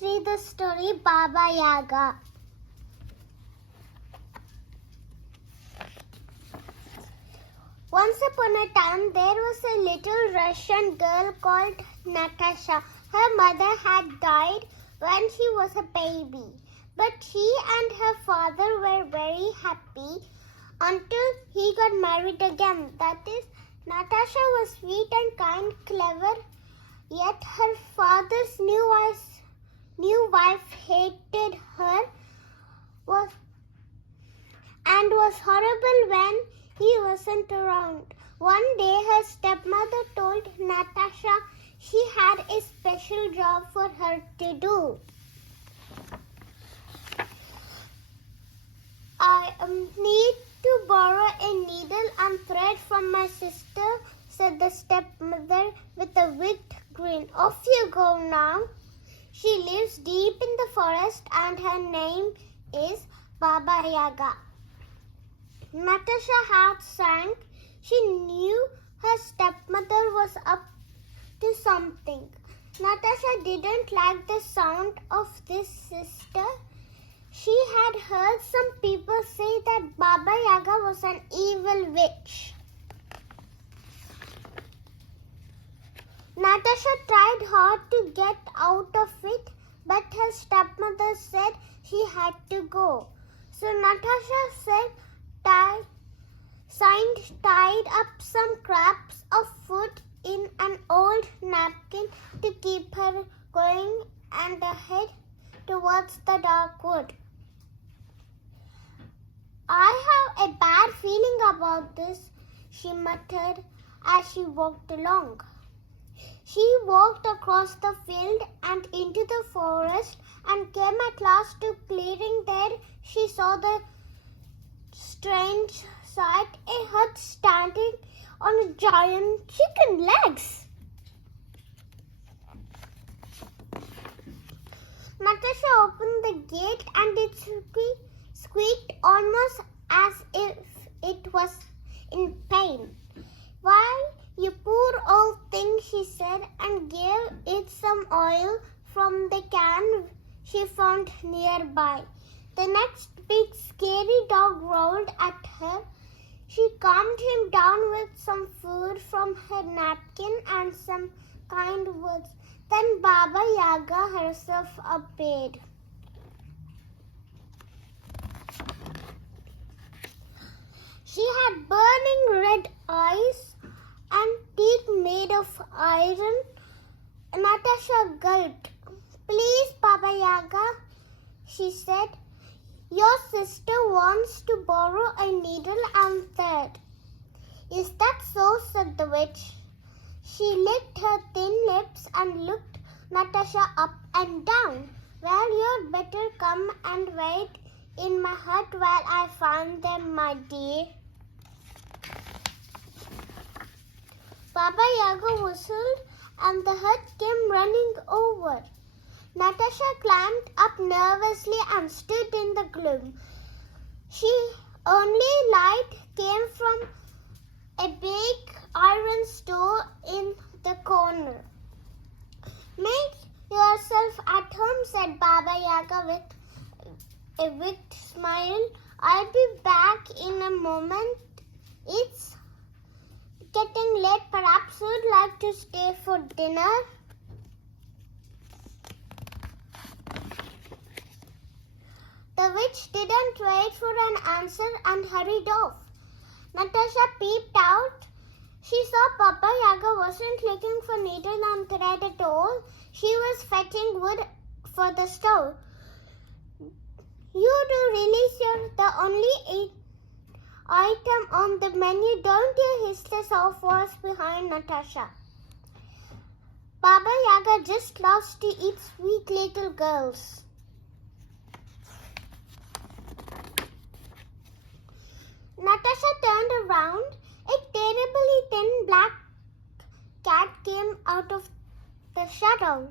let's read the story Baba Yaga. Once upon a time, there was a little Russian girl called Natasha. Her mother had died when she was a baby, but she and her father were very happy until he got married again. That is, Natasha was sweet and kind, clever, yet her father's new wife hated her and was horrible when he wasn't around. One day her stepmother told Natasha she had a special job for her to do. I need to borrow a needle and thread from my sister, said the stepmother with a wicked grin. Off you go now. She lives deep in the forest and her name is Baba Yaga. Natasha's heart sank. She knew her stepmother was up to something. Natasha didn't like the sound of this sister. She had heard some people say that Baba Yaga was an evil witch. Natasha tried hard to get out of it, but her stepmother said she had to go. So Natasha tied up some scraps of food in an old napkin to keep her going and ahead towards the dark wood. I have a bad feeling about this, she muttered as she walked along. She walked across the field and into the forest and came at last to a clearing. There she saw the strange sight, a hut standing on giant chicken legs. Natasha opened the gate and it squeaked almost as if it was in pain. Why, you poor old thing, she said, and gave it some oil from the can she found nearby. The next big scary dog rolled at her. She calmed him down with some food from her napkin and some kind words. Then Baba Yaga herself appeared. She had burning red eyes and teeth made of iron. Natasha gulped. Please, Baba Yaga, she said. Your sister wants to borrow a needle and thread. Is that so? Said the witch. She licked her thin lips and looked Natasha up and down. Well, you'd better come and wait in my hut while I find them, my dear. Baba Yaga whistled and the hut came running over. Natasha climbed up nervously and stood in the gloom. She only light came from a big iron stove in the corner. Make yourself at home, said Baba Yaga with a wicked smile. I'll be back in a moment. It's getting late. Perhaps you'd like to stay for dinner. The witch didn't wait for an answer and hurried off. Natasha peeped out. She saw Baba Yaga wasn't looking for needle and thread at all. She was fetching wood for the stove. You do realize you're the only item on the menu, don't you? Hissed a soft voice behind Natasha. Baba Yaga just loves to eat sweet little girls. Natasha turned around. A terribly thin black cat came out of the shadow.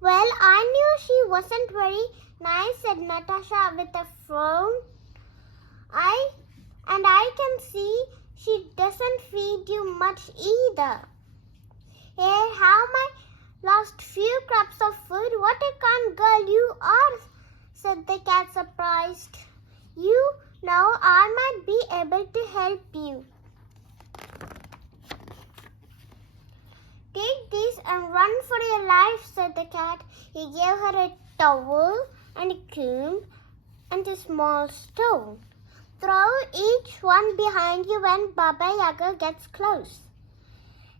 Well, I knew she wasn't very nice, said Natasha with a frown. I can see she doesn't feed you much either. Here, have my last few scraps of food. What a cat, he gave her a towel and a comb and a small stone. Throw each one behind you when Baba Yaga gets close.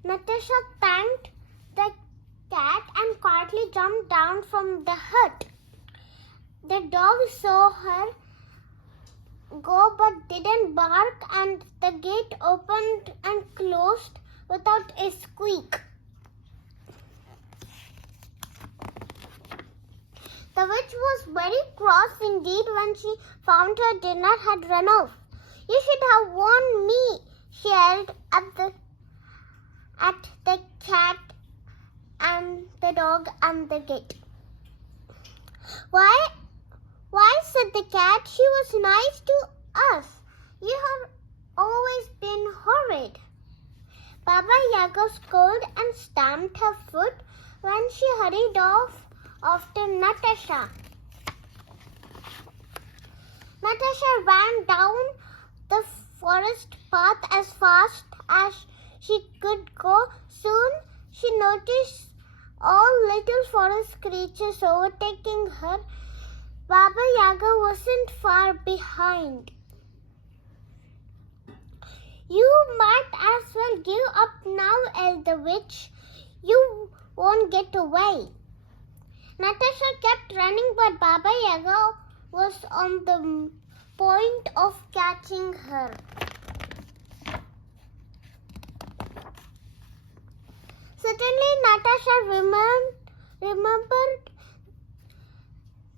Natasha thanked the cat and quietly jumped down from the hut. The dog saw her go but didn't bark, and the gate opened and closed without a squeak. The witch was very cross indeed when she found her dinner had run off. "You should have warned me," she yelled at the cat and the dog and the gate. Why, said the cat, "she was nice to us. You have always been horrid." Baba Yaga scolded and stamped her foot when she hurried off after Natasha. Natasha ran down the forest path as fast as she could go. Soon she noticed all little forest creatures overtaking her. Baba Yaga wasn't far behind. "You might as well give up now, Elder Witch. You won't get away." Natasha kept running, but Baba Yaga was on the point of catching her. Suddenly, Natasha remembered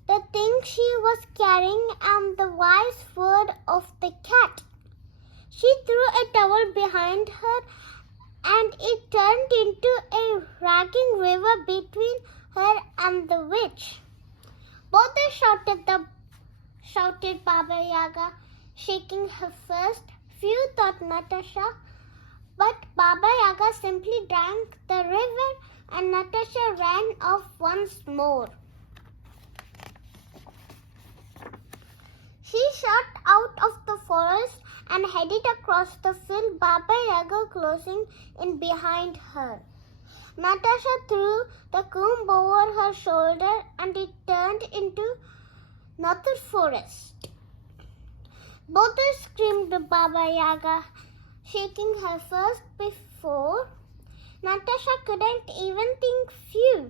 the thing she was carrying and the wise word of the cat. She threw a towel behind her, and it turned into a raging river between her and the witch. "Bother!" shouted Baba Yaga, shaking her fist. Phew, thought Natasha. But Baba Yaga simply drank the river, and Natasha ran off once more. She shot out of the forest and headed across the field, Baba Yaga closing in behind her. Natasha threw the comb over her shoulder, and it turned into another forest. "Bother!" screamed Baba Yaga, shaking her fist. Before Natasha couldn't even think. Phew!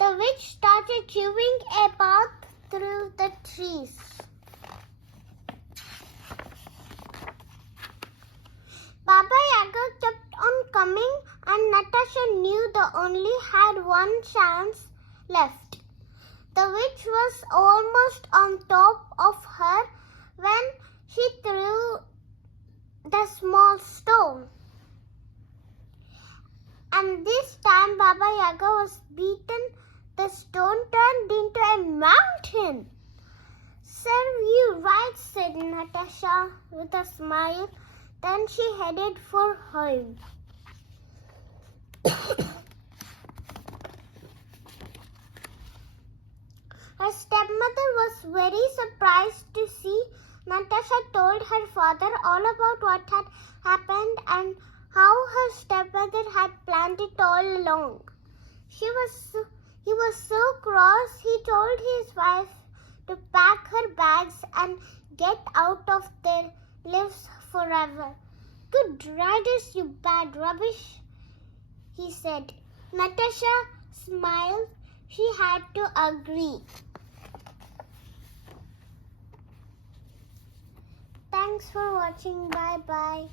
The witch started chewing a path through the trees. Baba Yaga kept on coming, and Natasha knew they only had one chance left. The witch was almost on top of her when she threw the small stone. And this time Baba Yaga was beaten. The stone turned into a mountain. "Serve you right," said Natasha with a smile. Then she headed for home. Her stepmother was very surprised to see. Natasha told her father all about what had happened and how her stepmother had planned it all along. He was so cross, he told his wife to pack her bags and get out of their lives forever. "Good riddance, you bad rubbish," he said. Natasha smiled. She had to agree. Thanks for watching. Bye bye.